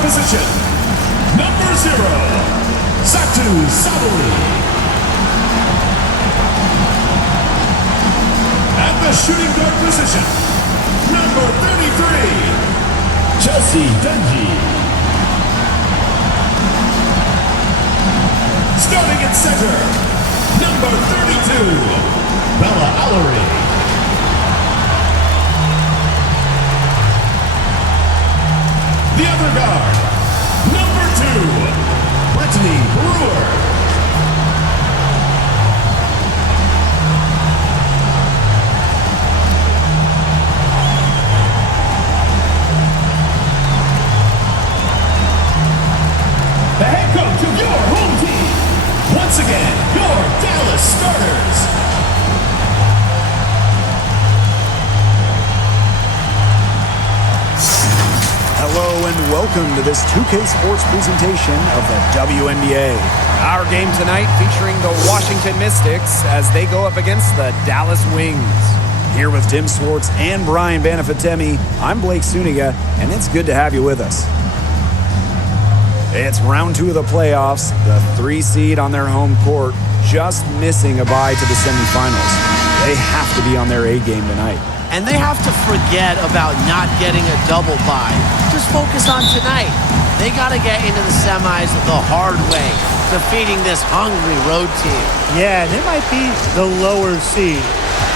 position, number 0, Satu Saburi. At the shooting guard position, number 33, Chelsea Dungy. Starting at center, number 32, Bella Allery. The other guard, number 2, Brittany Brewer. The head coach of your home team, once again, your Dallas Starters. Hello and welcome to this 2K Sports presentation of the WNBA. Our game tonight featuring the Washington Mystics as they go up against the Dallas Wings. Here with Tim Swartz and Brian Banafitemi, I'm Blake Suniga, and it's good to have you with us. It's round 2 of the playoffs, the 3 seed on their home court, just missing a bye to the semifinals. They have to be on their A game tonight. And they have to forget about not getting a double bye. Just focus on tonight. They got to get into the semis the hard way, defeating this hungry road team. Yeah, and they might be the lower seed,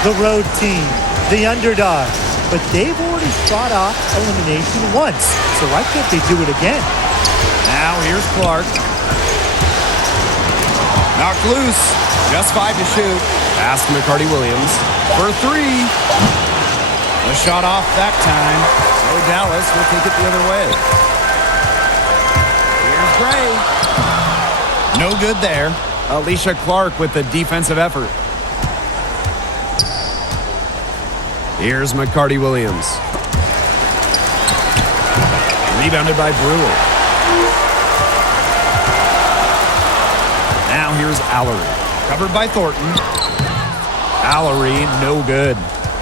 the road team, the underdog. But they've already fought off elimination once, so why can't they do it again? Now here's Clark. Knocked loose. Just 5 to shoot. Pass to McCarty-Williams for 3. The shot off that time. So Dallas will take it the other way. Here's Gray. No good there. Alicia Clark with the defensive effort. Here's McCarty-Williams. Rebounded by Brewer. Now here's Allery. Covered by Thornton. Allery, no good.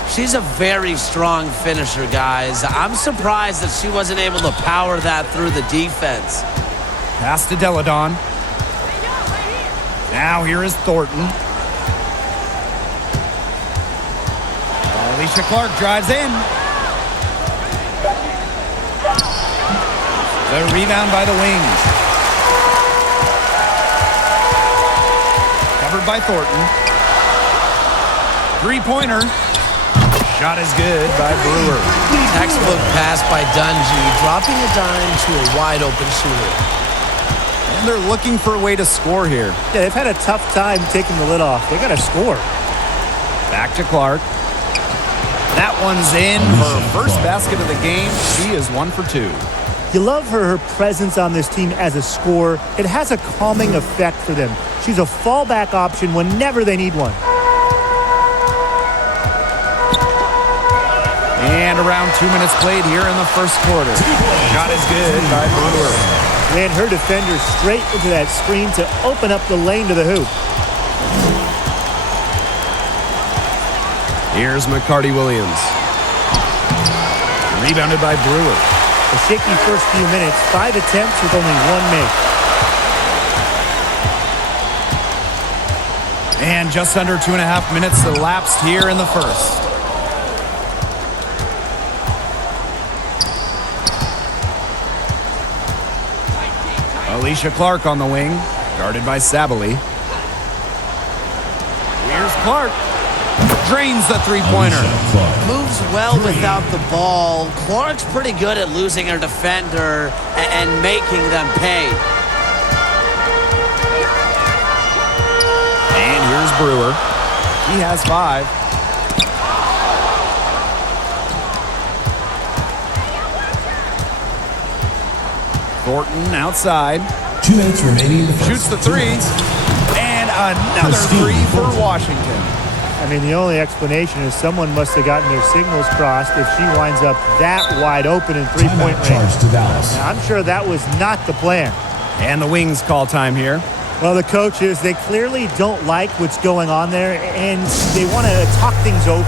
She's a very strong finisher, guys. I'm surprised that she wasn't able to power that through the defense. Pass to Deladon. Now here is Thornton. Alicia Clark drives in. The rebound by the Wings. Covered by Thornton. Three-pointer. Shot is good by Brewer. Textbook pass by Dungy, dropping a dime to a wide-open shooter. And they're looking for a way to score here. Yeah, they've had a tough time taking the lid off. They got to score. Back to Clark. That one's in. Her first basket of the game. She is 1 for 2. You love her presence on this team as a scorer. It has a calming effect for them. She's a fallback option whenever they need one. And around 2 minutes played here in the first quarter. Shot is good by Brewer. Ran her defender straight into that screen to open up the lane to the hoop. Here's McCarty-Williams. Rebounded by Brewer. A shaky first few minutes, 5 attempts with only 1 make. And just under 2.5 minutes elapsed here in the first. Alicia Clark on the wing, guarded by Sabally. Here's Clark. Drains the three-pointer. Moves well without the ball. Clark's pretty good at losing her defender and making them pay. And here's Brewer. He has 5. Thornton outside. 2 minutes remaining in the first. Shoots the 3. And another 3 for Washington. I mean, the only explanation is someone must have gotten their signals crossed if she winds up that wide open in three-point range. To Dallas. Now, I'm sure that was not the plan. And the Wings call time here. Well, the coaches, they clearly don't like what's going on there, and they want to talk things over.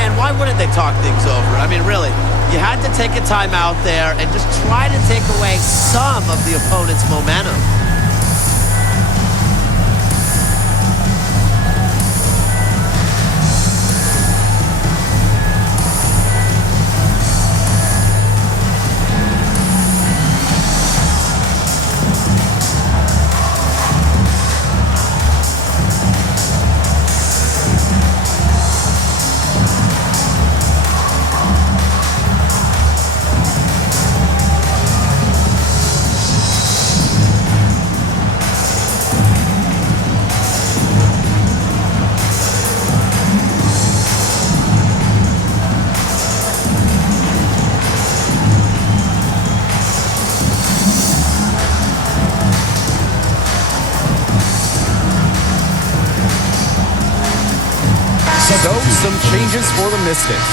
And why wouldn't they talk things over? I mean, really, You had to take a timeout there and just try to take away some of the opponent's momentum. So, some changes for the Mystics.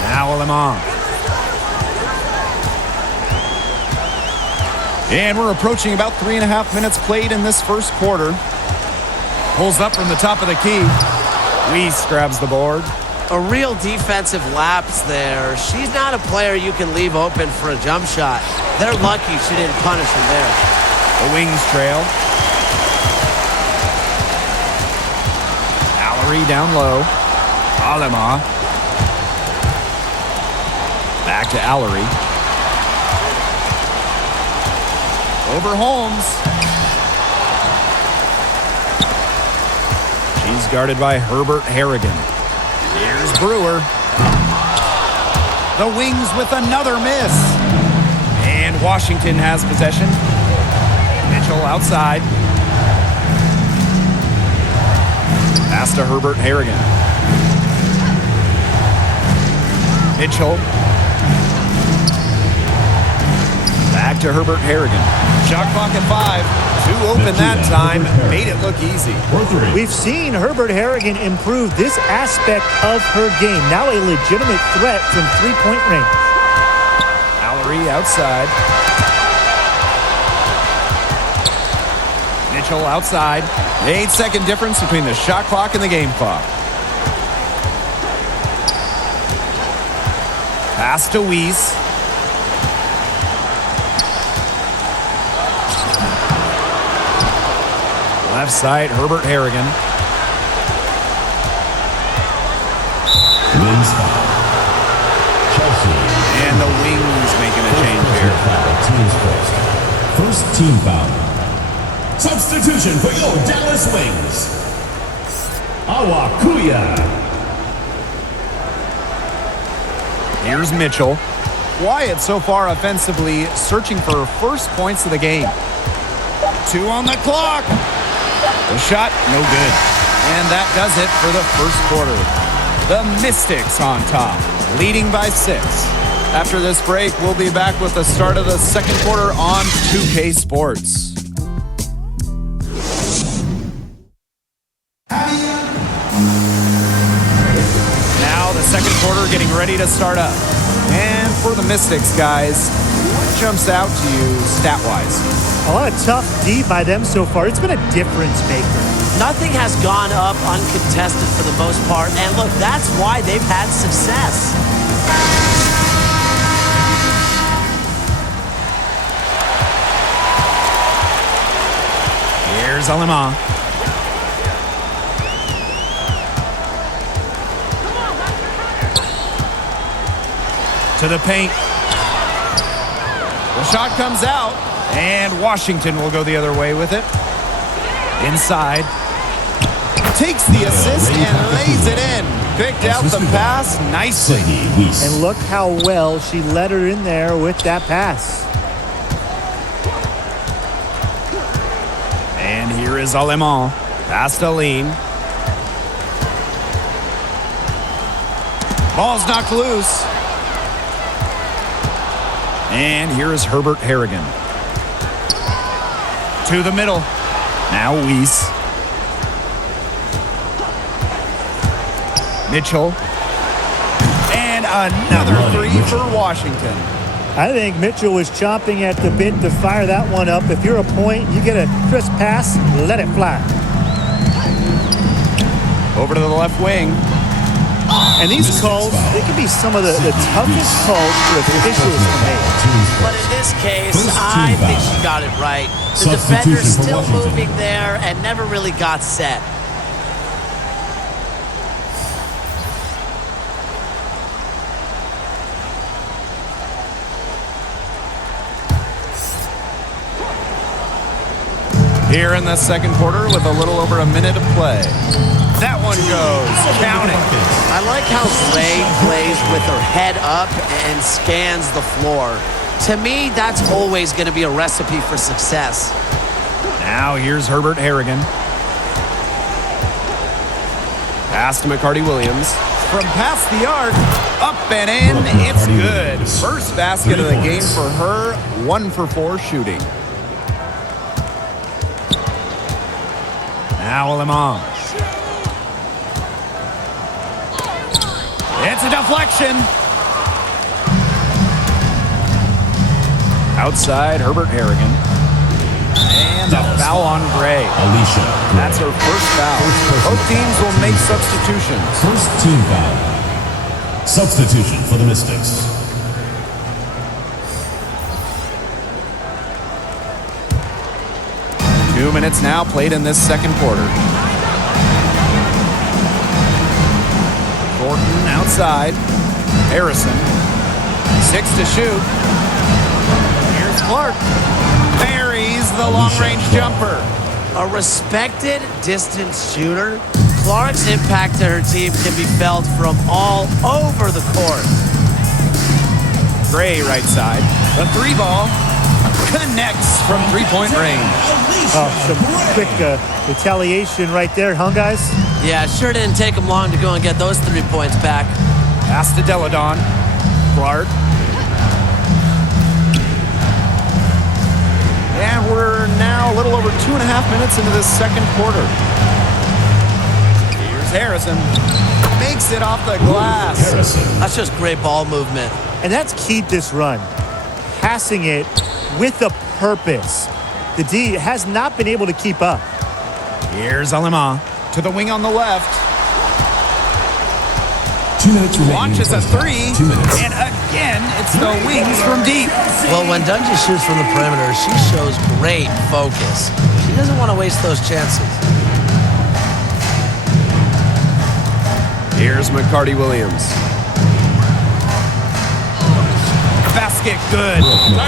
Now Lemon. And we're approaching about 3.5 minutes played in this first quarter. Pulls up from the top of the key. Weiss grabs the board. A real defensive lapse there. She's not a player you can leave open for a jump shot. They're lucky she didn't punish him there. The Wings trail. Allery down low. Alema. Back to Allery. Over Holmes. She's guarded by Herbert Harrigan. Here's Brewer. The Wings with another miss. And Washington has possession. Mitchell outside. Pass to Herbert Harrigan. Mitchell. Back to Herbert Harrigan. Shot clock at 5. Too open that time. Made it look easy. We've seen Herbert Harrigan improve this aspect of her game. Now a legitimate threat from three-point range. Allery outside. Mitchell outside. 8-second difference between the shot clock and the game clock. Pass to Weiss. Left side, Herbert Harrigan. Wings foul. Chelsea. And the Wings making a change here. Team's first team foul. Substitution for your Dallas Wings. Awakuya. Here's Mitchell. Quiet so far offensively, searching for first points of the game. 2 on the clock. The shot, no good. And that does it for the first quarter. The Mystics on top, leading by 6. After this break, we'll be back with the start of the second quarter on 2K Sports. Now the second quarter getting ready to start up. And for the Mystics, guys, what jumps out to you stat-wise? A lot of tough D by them so far. It's been a difference maker. Nothing has gone up uncontested for the most part, and look, that's why they've had success. Here's Alema. To the paint. The shot comes out. And Washington will go the other way with it. Inside. Takes the assist and lays it in. Picked out the pass nicely. And look how well she let her in there with that pass. And here is Alema. Pass to Lean. Ball's knocked loose. And here is Herbert Harrigan. To the middle. Now Weiss. Mitchell. And another 3 for Washington. I think Mitchell was chomping at the bit to fire that one up. If you're a point, you get a crisp pass, let it fly. Over to the left wing. And these calls, they can be some of the toughest calls for officials to make. But in this case, I think she got it right. The defender's still moving there and never really got set. Here in the second quarter with a little over a minute of play. That one goes. Count it. I like how Ray plays with her head up and scans the floor. To me, that's always going to be a recipe for success. Now here's Herbert Harrigan. Pass to McCarty-Williams. From past the arc, up and in, it's good. First basket of the game for her, 1 for 4 shooting. Now Lemon. It's a deflection. Outside, Herbert Harrigan. And a foul on Gray. Alicia. That's her first foul. Both teams will make substitutions. First team foul. Substitution for the Mystics. Minutes now played in this second quarter. Thornton outside. Harrison. 6 to shoot. Here's Clark. Buries the long-range jumper. A respected distance shooter, Clark's impact to her team can be felt from all over the court. Gray right side. The 3-ball. Connects from three-point range. Oh, some quick retaliation right there, huh, guys? Yeah, it sure didn't take him long to go and get those 3 points back. Pass to Deladon. Clark. And we're now a little over 2.5 minutes into this second quarter. Here's Harrison. Makes it off the glass. Harrison. That's just great ball movement. And that's keyed this run. Passing it with a purpose. The D has not been able to keep up. Here's Alema to the wing on the left. 2 minutes remaining. Launches a 3. 2 minutes. And again, it's the wings from deep. Well, when Dungy shoots from the perimeter, she shows great focus. She doesn't want to waste those chances. Here's McCarty-Williams. Basket good.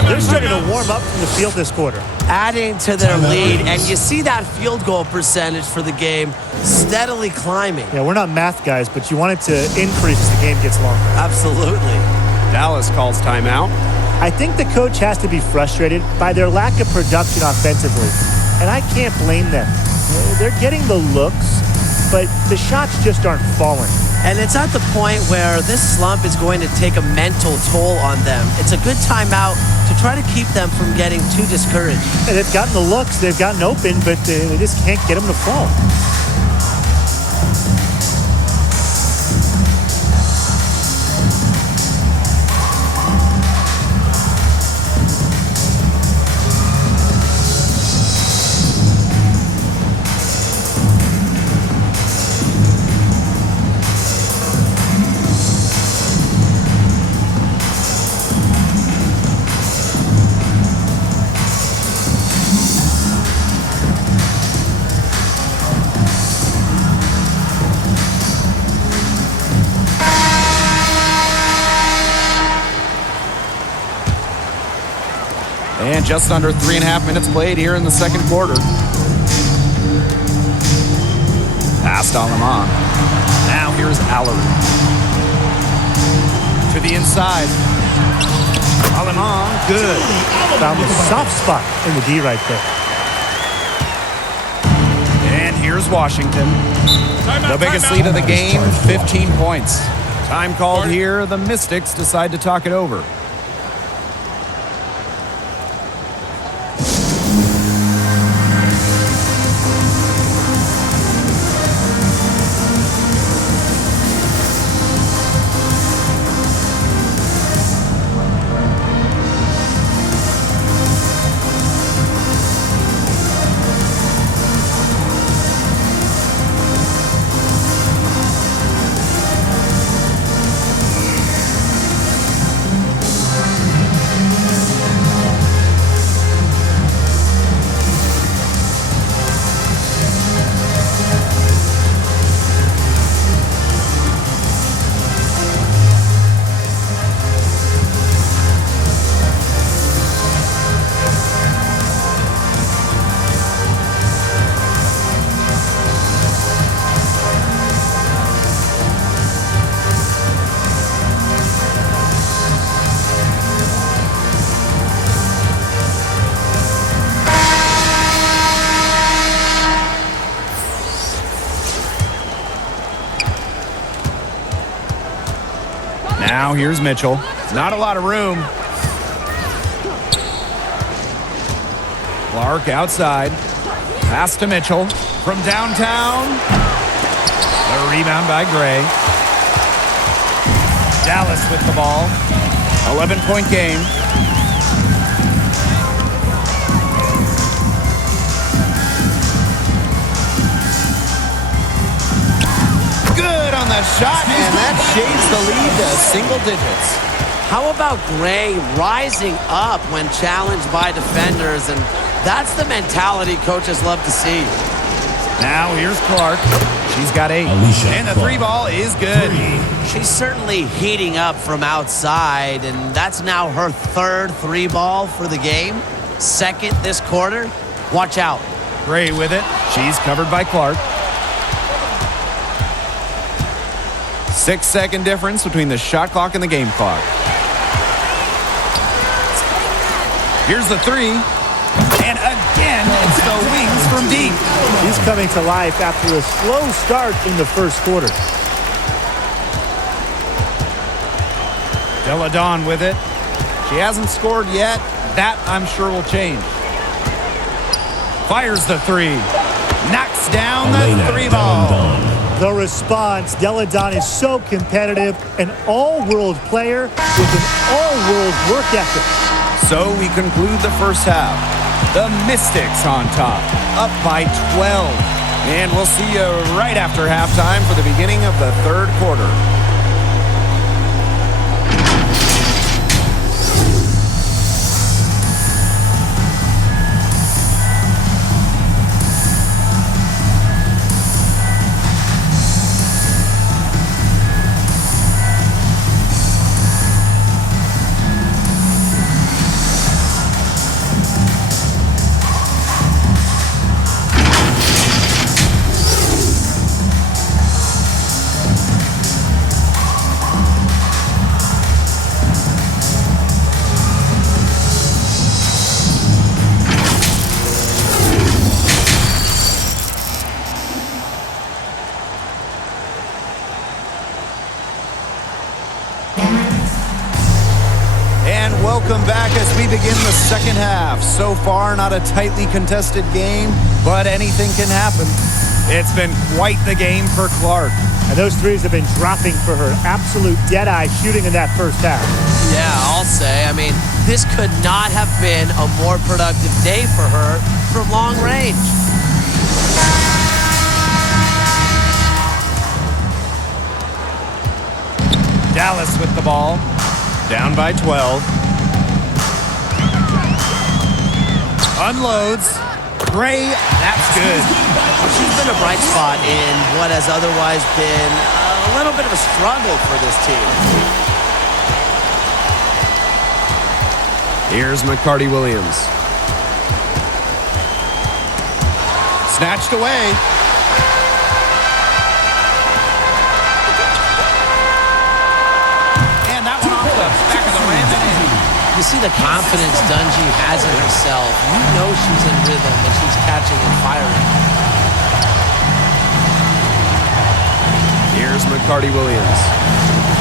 They're starting to warm up from the field this quarter. Adding to their lead, and you see that field goal percentage for the game steadily climbing. Yeah, we're not math guys, but you want it to increase as the game gets longer. Absolutely. Dallas calls timeout. I think the coach has to be frustrated by their lack of production offensively, and I can't blame them. They're getting the looks, but the shots just aren't falling. And it's at the point where this slump is going to take a mental toll on them. It's a good timeout to try to keep them from getting too discouraged. And they've gotten the looks, they've gotten open, but they just can't get them to fall. And just under 3.5 minutes played here in the second quarter. Past Alema. Now here's Allery. To the inside. Alema, good. Found the soft spot in the D right there. And here's Washington. The biggest lead of the game, 15 points. Time called here. The Mystics decide to talk it over. Now here's Mitchell. Not a lot of room. Clark outside. Pass to Mitchell. From downtown. A rebound by Gray. Dallas with the ball. 11-point game. Good on the shot, and that shades the lead to single digits. How about Gray rising up when challenged by defenders? And that's the mentality coaches love to see. Now here's Clark. She's got 8. Alicia And the Clark. 3 ball is good. She's certainly heating up from outside, and that's now her 3rd 3 ball for the game. 2nd this quarter. Watch out. Gray with it. She's covered by Clark. 6-second difference between the shot clock and the game clock. Here's the 3. And again, it's the wings from deep. He's coming to life after a slow start in the first quarter. Deladon with it. She hasn't scored yet. That, I'm sure, will change. Fires the 3. Knocks down the Elena 3 ball. Deladon. The response, Deladon is so competitive, an all-world player with an all-world work ethic. So we conclude the first half. The Mystics on top, up by 12. And we'll see you right after halftime for the beginning of the 3rd quarter. Welcome back as we begin the second half. So far, not a tightly contested game, but anything can happen. It's been quite the game for Clark. And those threes have been dropping for her. Absolute dead-eye shooting in that first half. Yeah, I'll say. I mean, this could not have been a more productive day for her from long range. Dallas with the ball. Down by 12. Unloads. Gray, that's good. She's been a bright spot in what has otherwise been a little bit of a struggle for this team. Here's McCarty-Williams. Snatched away. And that one off the back of the rim and in. You see the confidence Dungy has in herself. You know she's in rhythm when she's catching and firing. Here's McCarty-Williams.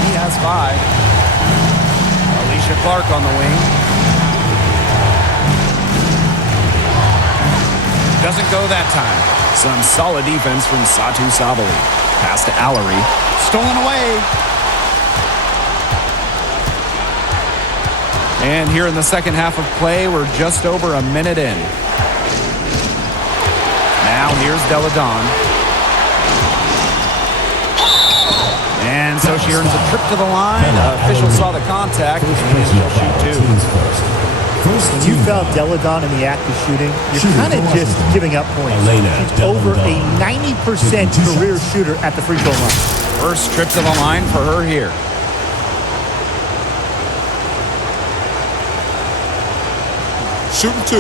He has 5. Alicia Clark on the wing. Doesn't go that time. Some solid defense from Satu Sabali. Pass to Allery. Stolen away. And here in the second half of play, we're just over a minute in. Now here's Deladon. And so she earns a trip to the line. Official saw the contact, and she'll shoot 2. When you felt Deladon in the act of shooting, you're kind of just giving up points. She's over a 90% career shooter at the free throw line. First trip to the line for her here. Shooting 2.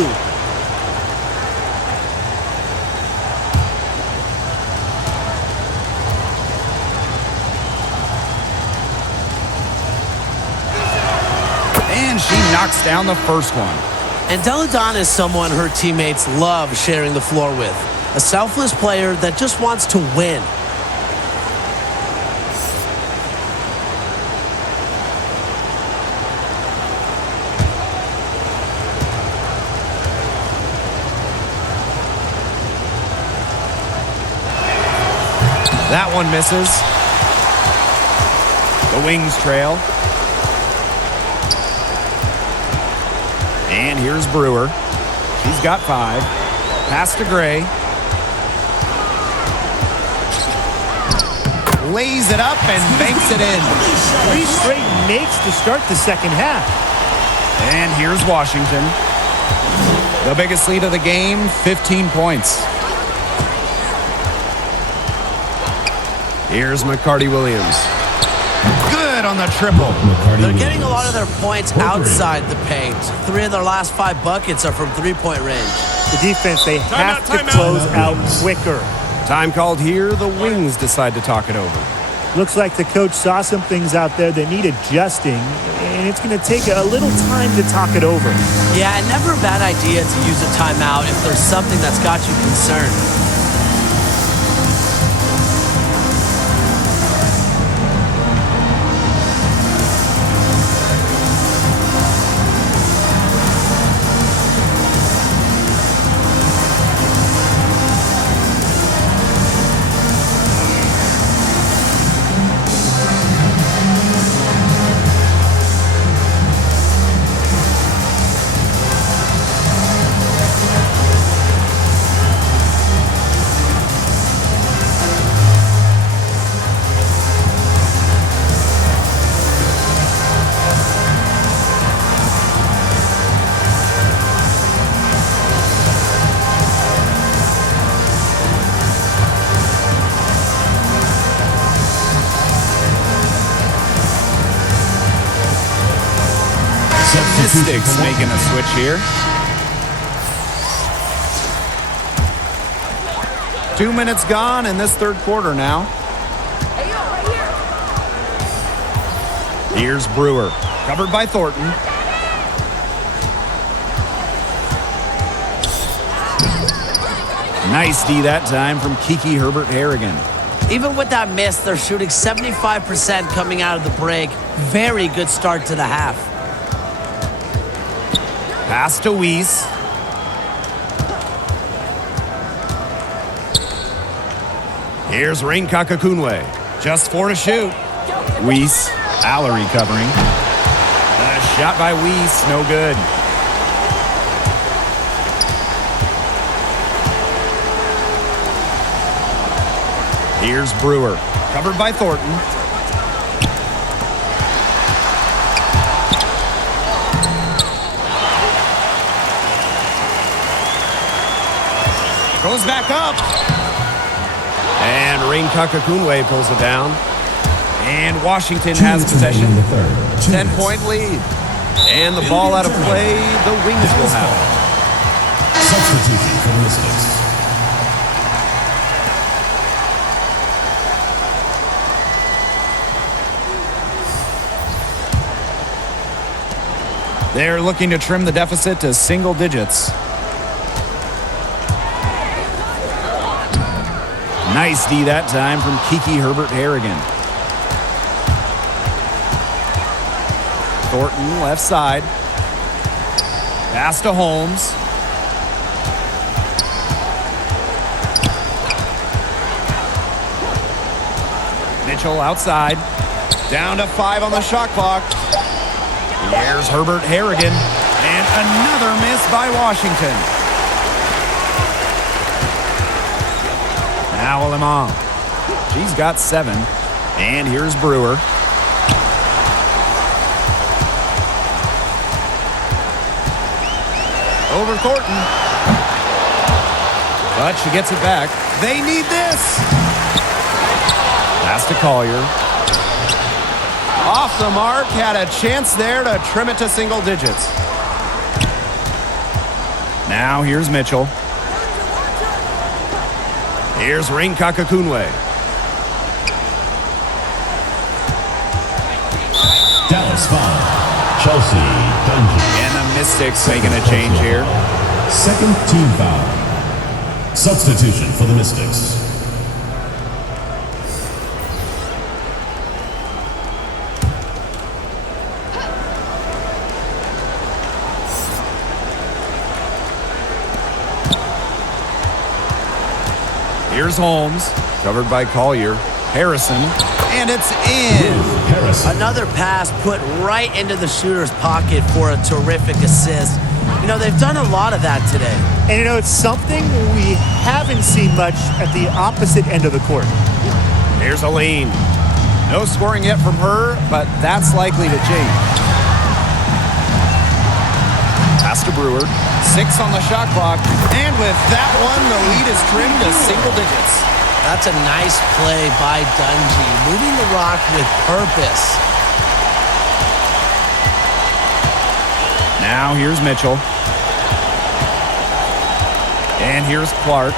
And she knocks down the first one. And Deladon is someone her teammates love sharing the floor with. A selfless player that just wants to win. That one misses. The Wings trail. And here's Brewer. She's got 5. Pass to Gray. Lays it up and banks it in. 3 straight makes to start the second half. And here's Washington. The biggest lead of the game, 15 points. Here's McCarty-Williams. Good on the triple. They're getting a lot of their points outside the paint. 3 of their last 5 buckets are from three-point range. The defense, they have to close out quicker. Time called here. The Wings decide to talk it over. Looks like the coach saw some things out there that need adjusting, and it's going to take a little time to talk it over. Yeah, never a bad idea to use a timeout if there's something that's got you concerned. Mystics making a switch here. 2 minutes gone in this third quarter now. Here's Brewer, covered by Thornton. Nice D that time from Kiki Herbert-Harrigan. Even with that miss, they're shooting 75% coming out of the break. Very good start to the half. Pass to Weiss. Here's Rain Kakakunwe. Just 4 to shoot. Weiss, Allery covering. A shot by Weiss, no good. Here's Brewer, covered by Thornton. Goes back up. And Rain Kakakunwe pulls it down. And Washington has possession. 10-point lead. And the ball out of play, the Wings will have it. Substitution for the Mystics. They're looking to trim the deficit to single digits. Nice D that time from Kiki Herbert-Harrigan. Thornton left side. Pass to Holmes. Mitchell outside. Down to 5 on the shot clock. Here's Herbert-Harrigan. And another miss by Washington. Now Lemon. She's got 7. And here's Brewer. Over Thornton. But she gets it back. They need this. Pass to Collier. Off the mark. Had a chance there to trim it to single digits. Now here's Mitchell. Here's Rain Kakakunwe. Dallas foul. Chelsea Dungy. And the Mystics making a change here. Second team foul. Substitution for the Mystics. Here's Holmes, covered by Collier. Harrison, and it's in. Harrison. Another pass put right into the shooter's pocket for a terrific assist. You know, they've done a lot of that today. And you know, it's something we haven't seen much at the opposite end of the court. Here's Aline. No scoring yet from her, but that's likely to change. Pass to Brewer. 6 on the shot clock. And with that one, the lead is trimmed to single digits. That's a nice play by Dungy, moving the rock with purpose. Now here's Mitchell. And here's Clark.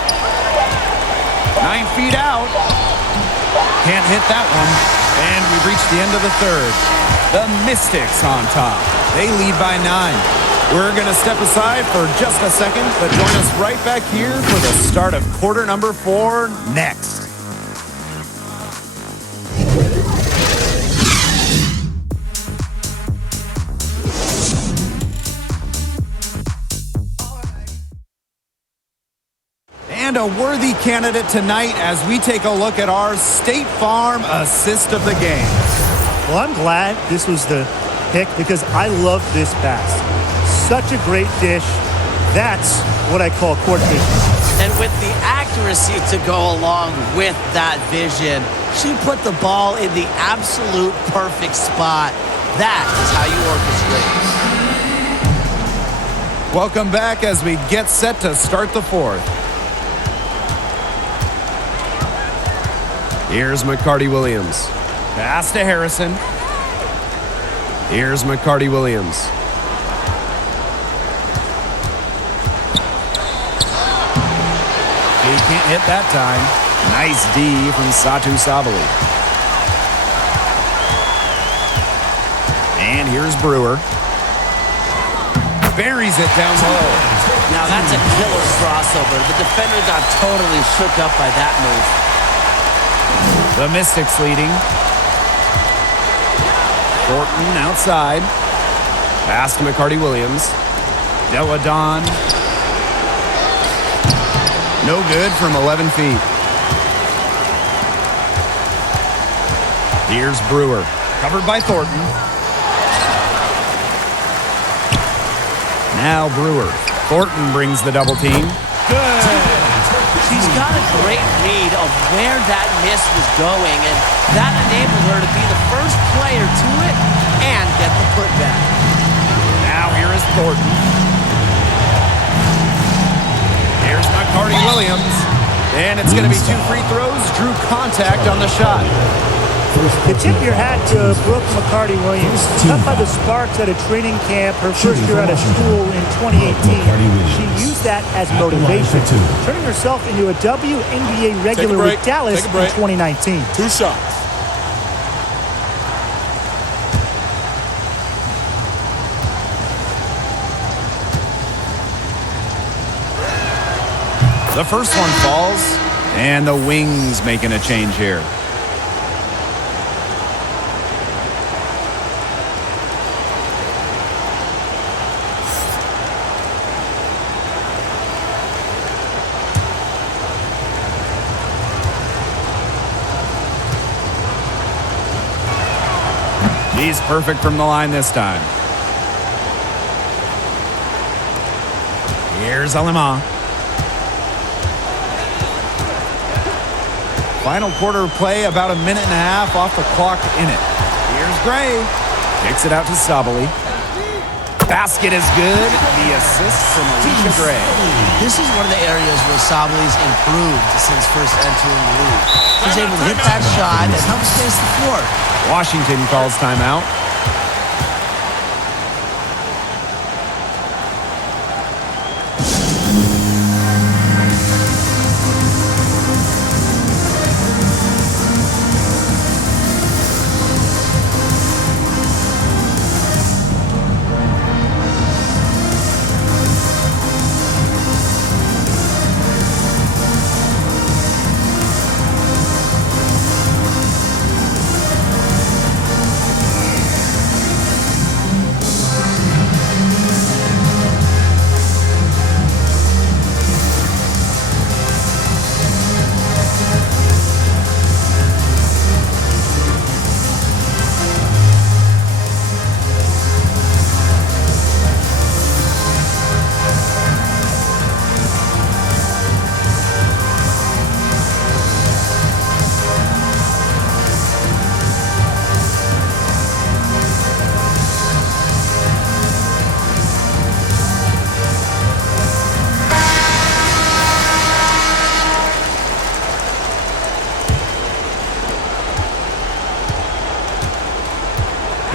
9 feet out. Can't hit that one. And we've reached the end of the third. The Mystics on top. They lead by 9. We're going to step aside for just a second, but join us right back here for the start of quarter number 4 next. And a worthy candidate tonight as we take a look at our State Farm assist of the game. Well, I'm glad this was the pick because I love this pass. Such a great dish. That's what I call court vision. And with the accuracy to go along with that vision, she put the ball in the absolute perfect spot. That is how you orchestrate. Welcome back as we get set to start the 4th. Here's McCarty-Williams. Pass to Harrison. Here's McCarty-Williams. He can't hit that time. Nice D from Satu Sabali. And here's Brewer. Buries it down low. Now that's a killer crossover. The defender got totally shook up by that move. The Mystics leading. Thornton outside. Pass to McCarty-Williams. Deladon. No good from 11 feet. Here's Brewer. Covered by Thornton. Now Brewer. Thornton brings the double team. Good. She's got a great read of where that miss was going, and that enabled her to be the first player to it and get the putback. Now here is Thornton. Here's McCarty-Williams. And it's going to be 2 free throws. Drew contact on the shot. The tip your hat to Brooke McCarty-Williams. Cut by the Sparks at a training camp her first year out of school in 2018. She used that as motivation, turning herself into a WNBA regular with Dallas in 2019. 2 shots. The first one falls, and the Wings making a change here. He's perfect from the line this time. Here's Alima. Final quarter play, about a minute and a half off the clock in it. Here's Gray. Kicks it out to Sabali. Basket is good. The assist from Alicia Gray. This is one of the areas where Sabali's improved since first entering the league. She's able to hit that shot and help space the floor. Washington calls timeout.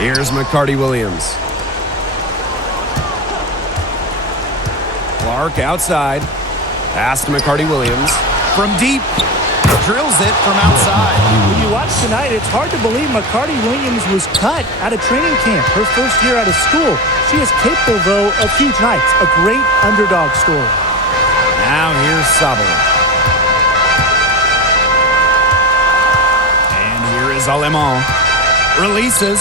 Here's McCarty-Williams. Clark outside. Pass to McCarty-Williams. From deep. Drills it from outside. When you watch tonight, it's hard to believe McCarty Williams was cut out of training camp her first year out of school. She is capable, though, of huge nights. A great underdog story. Now here's Sabala. And here is Alemán. Releases.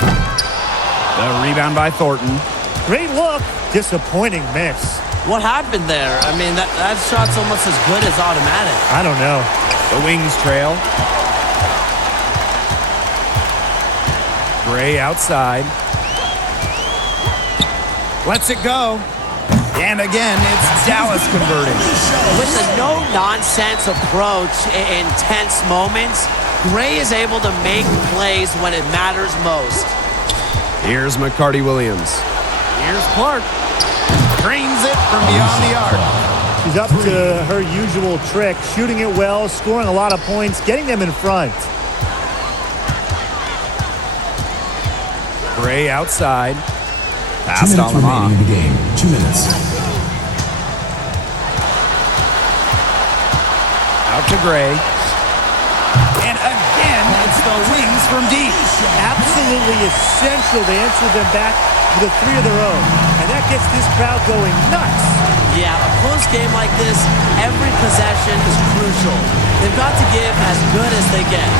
The rebound by Thornton. Great look. Disappointing miss. What happened there? I mean, that shot's almost as good as automatic. I don't know. The Wings trail. Gray outside. Lets it go. And again, it's Dallas converting. With a no-nonsense approach in tense moments, Gray is able to make plays when it matters most. Here's McCarty-Williams. Here's Clark. Drains it from beyond the arc. She's up to her usual trick, shooting it well, scoring a lot of points, getting them in front. Gray outside. Pass to Alemán. 2 minutes remaining in the game. 2 minutes. Out to Gray. And again, it's the Wings from deep. Absolutely essential to answer them back with a three of their own. And that gets this crowd going nuts. Yeah, a close game like this, every possession is crucial. They've got to give as good as they get.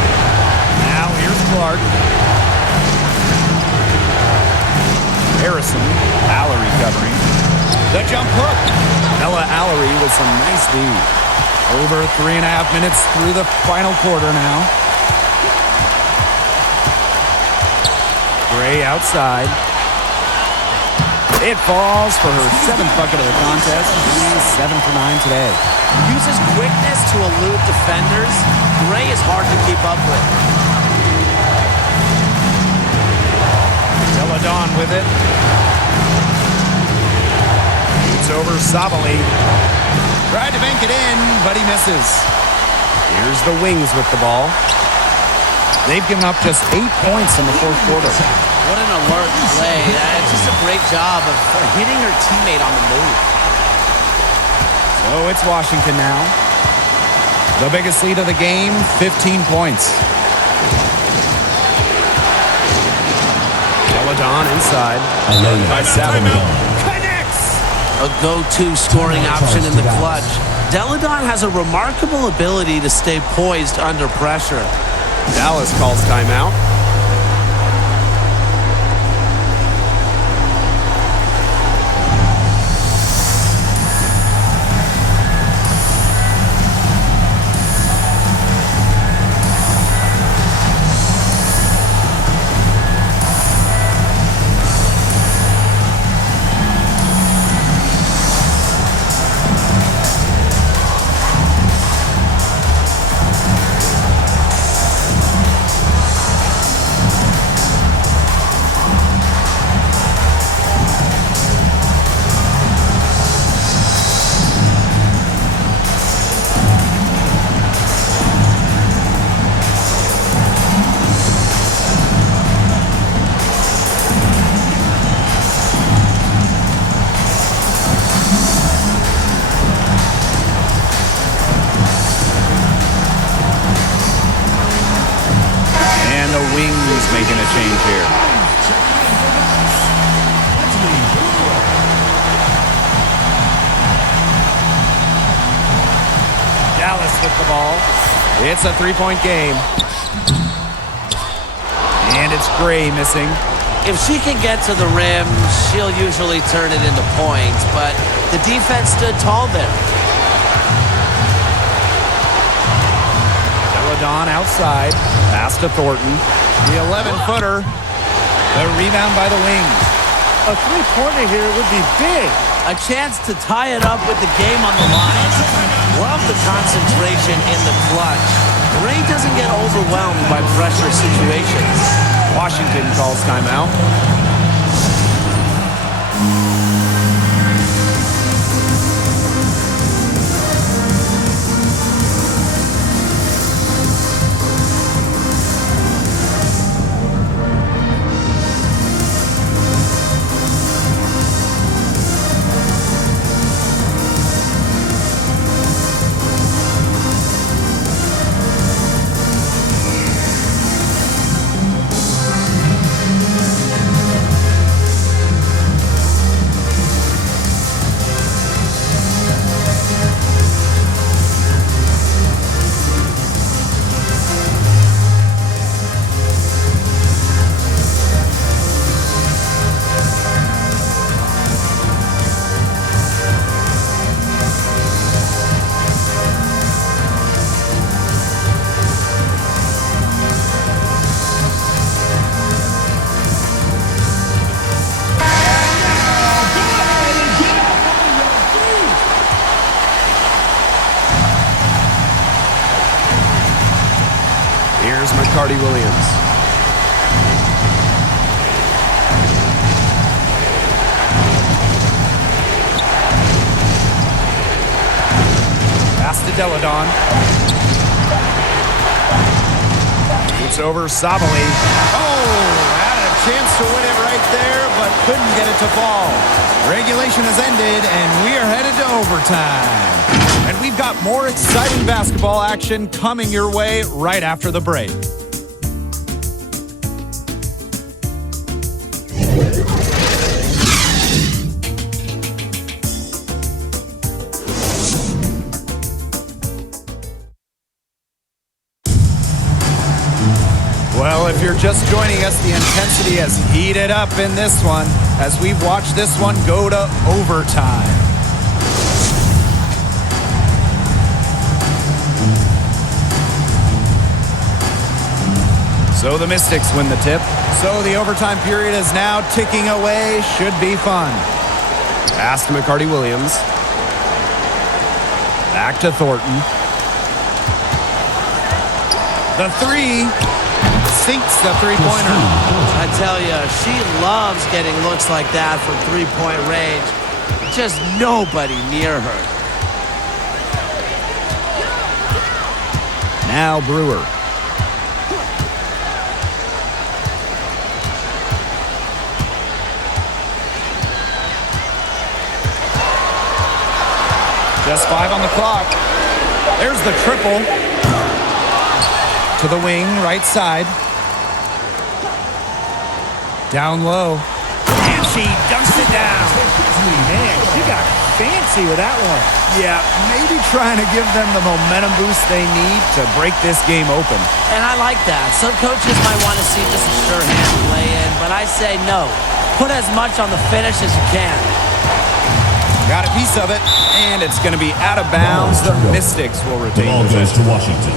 Now here's Clark. Harrison, Allery covering. The jump hook. Ella Allery with some nice D. Over 3.5 minutes through the final quarter now. Gray outside. It falls for her 7th bucket of the contest. She's 7 for 9 today. Uses quickness to elude defenders. Gray is hard to keep up with. Celadon with it. It's over Sabali. Tried to bank it in, but he misses. Here's the Wings with the ball. They've given up just 8 points in the fourth quarter. What an alert play. Just a great job of hitting her teammate on the move. So it's Washington now. The biggest lead of the game, 15 points. Celadon inside. By Sabali. Connects! A go-to scoring option in the clutch. Celadon has a remarkable ability to stay poised under pressure. Dallas calls timeout. Making a change here. Dallas with the ball. It's a three-point game. And it's Gray missing. If she can get to the rim, she'll usually turn it into points, but the defense stood tall there. Celadon outside. Pass to Thornton. The 11-footer. The rebound by the Wings. A three-pointer here would be big. A chance to tie it up with the game on the line. Love the concentration in the clutch. Gray doesn't get overwhelmed by pressure situations. Washington calls timeout. Williams. Pass to Deladon. It's over Sabali. Oh, had a chance to win it right there, but couldn't get it to fall. Regulation has ended, and we are headed to overtime. And we've got more exciting basketball action coming your way right after the break. Well, if you're just joining us, the intensity has heated up in this one as we've watched this one go to overtime. So the Mystics win the tip. So the overtime period is now ticking away. Should be fun. Pass to McCarty-Williams. Back to Thornton. The three sinks the three-pointer. I tell you, she loves getting looks like that from three-point range. Just nobody near her. Now Brewer. Just 5 on the clock. There's the triple. To the wing, right side. Down low. And she dunks it down. Man, she got fancy with that one. Yeah, maybe trying to give them the momentum boost they need to break this game open. And I like that. Some coaches might want to see just a sure hand play in, but I say no. Put as much on the finish as you can. Got a piece of it, and it's going to be out of bounds. The Mystics will The retain ball goes possession. to Washington.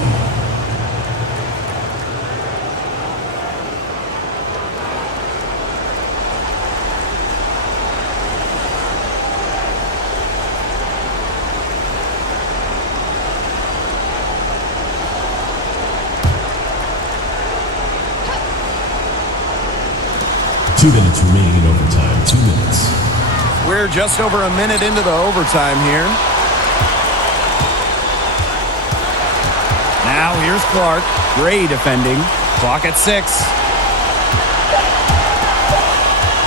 Two minutes remaining in overtime. 2 minutes. We're just over a minute into the overtime here. Now here's Clark. Gray defending. Clock at 6.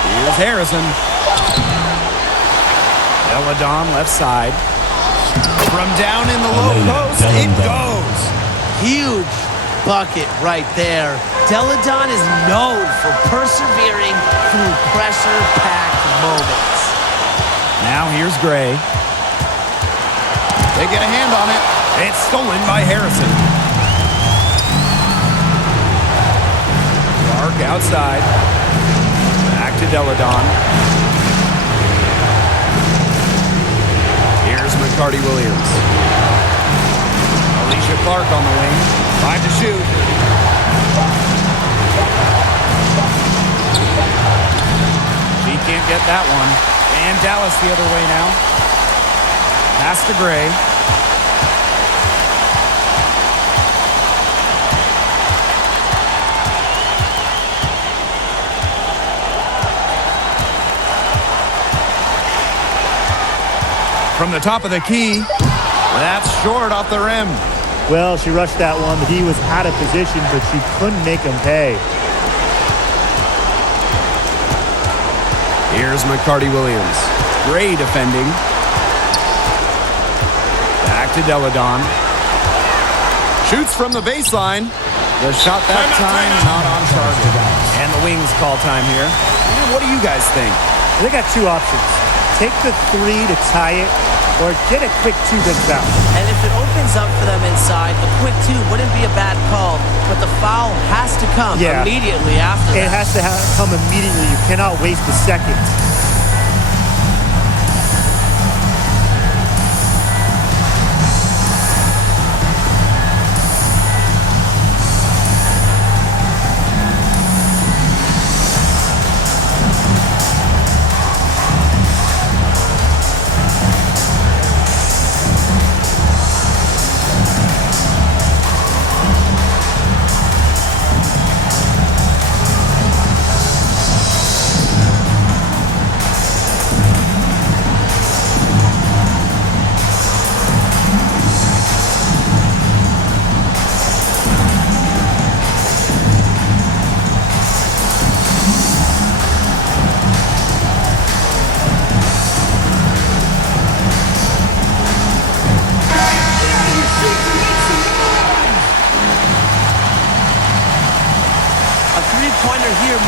Here's Harrison. Deladon left side. From down in the low post, it goes. Huge bucket right there. Deladon is known for persevering through pressure-packed moments. Now here's Gray. They get a hand on it. It's stolen by Harrison. Clark outside. Back to Deladon. Here's McCarty-Williams. Alicia Clark on the wing. 5 to shoot. She can't get that one. And Dallas the other way now. Pass to Gray. From the top of the key. That's short off the rim. Well, she rushed that one, but he was out of position, but she couldn't make him pay. Here's McCarty-Williams. Gray defending. Back to Deladon. Shoots from the baseline. The shot that time not on target. And the Wings call time here. What do you guys think? They got two options. Take the three to tie it, or get a quick two that's out. And if it opens up for them inside, a quick two wouldn't be a bad call, but the foul has to come immediately after It that. has to come immediately. You cannot waste a second.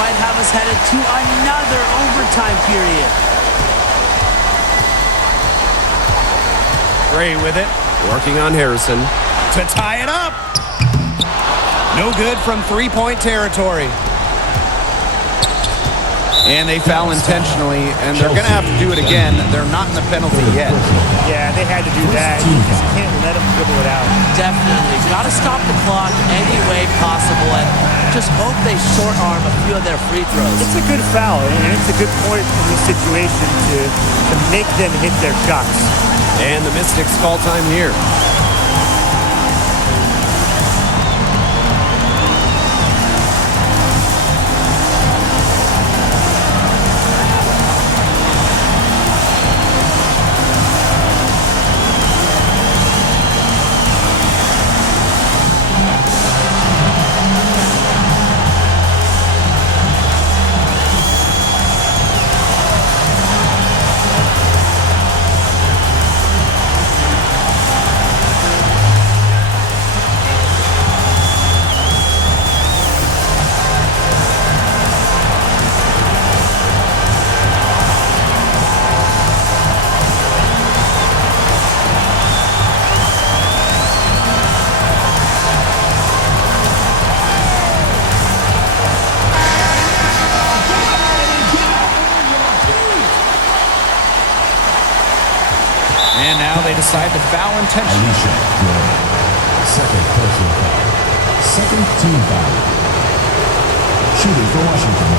might have us headed to another overtime period. Gray with it. Working on Harrison. To tie it up. No good from three-point territory. And they foul intentionally, and they're going to have to do it again. They're not in the penalty yet. Yeah, they had to do that. You just can't let them dribble it out. Definitely. Got to stop the clock any way possible and just hope they short arm a few of their free throws. It's a good foul, and it's a good point in this situation to make them hit their shots. And the Mystics call time here. And now they decide to foul intentionally. Second personal foul. Second team foul. Shooting for Washington.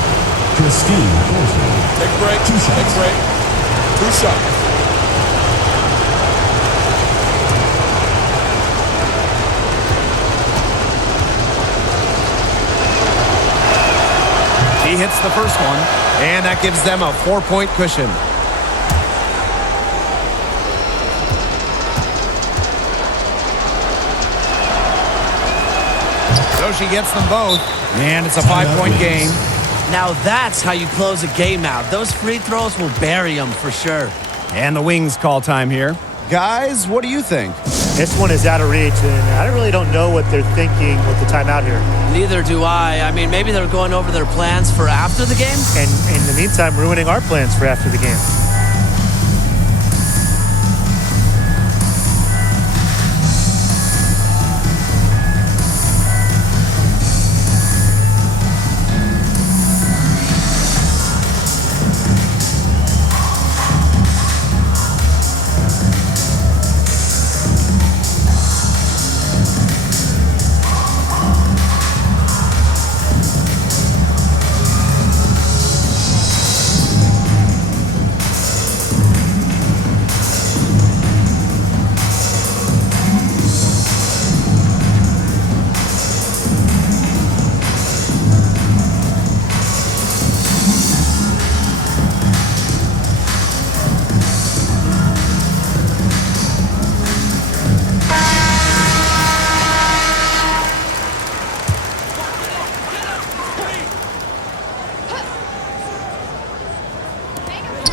Christine Forsman. Take a break. 2 shots. Take a break. 2 shots. He hits the first one, and that gives them a 4-point cushion. So she gets them both, and it's a 5-point game. Now that's how you close a game out. Those free throws will bury them for sure. And the Wings call time here. Guys, what do you think? This one is out of reach, and I really don't know what they're thinking with the timeout here. Neither do I. I mean, maybe they're going over their plans for after the game. And in the meantime, ruining our plans for after the game.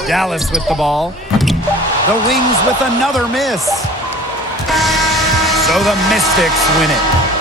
Dallas with the ball. The Wings with another miss. So the Mystics win it.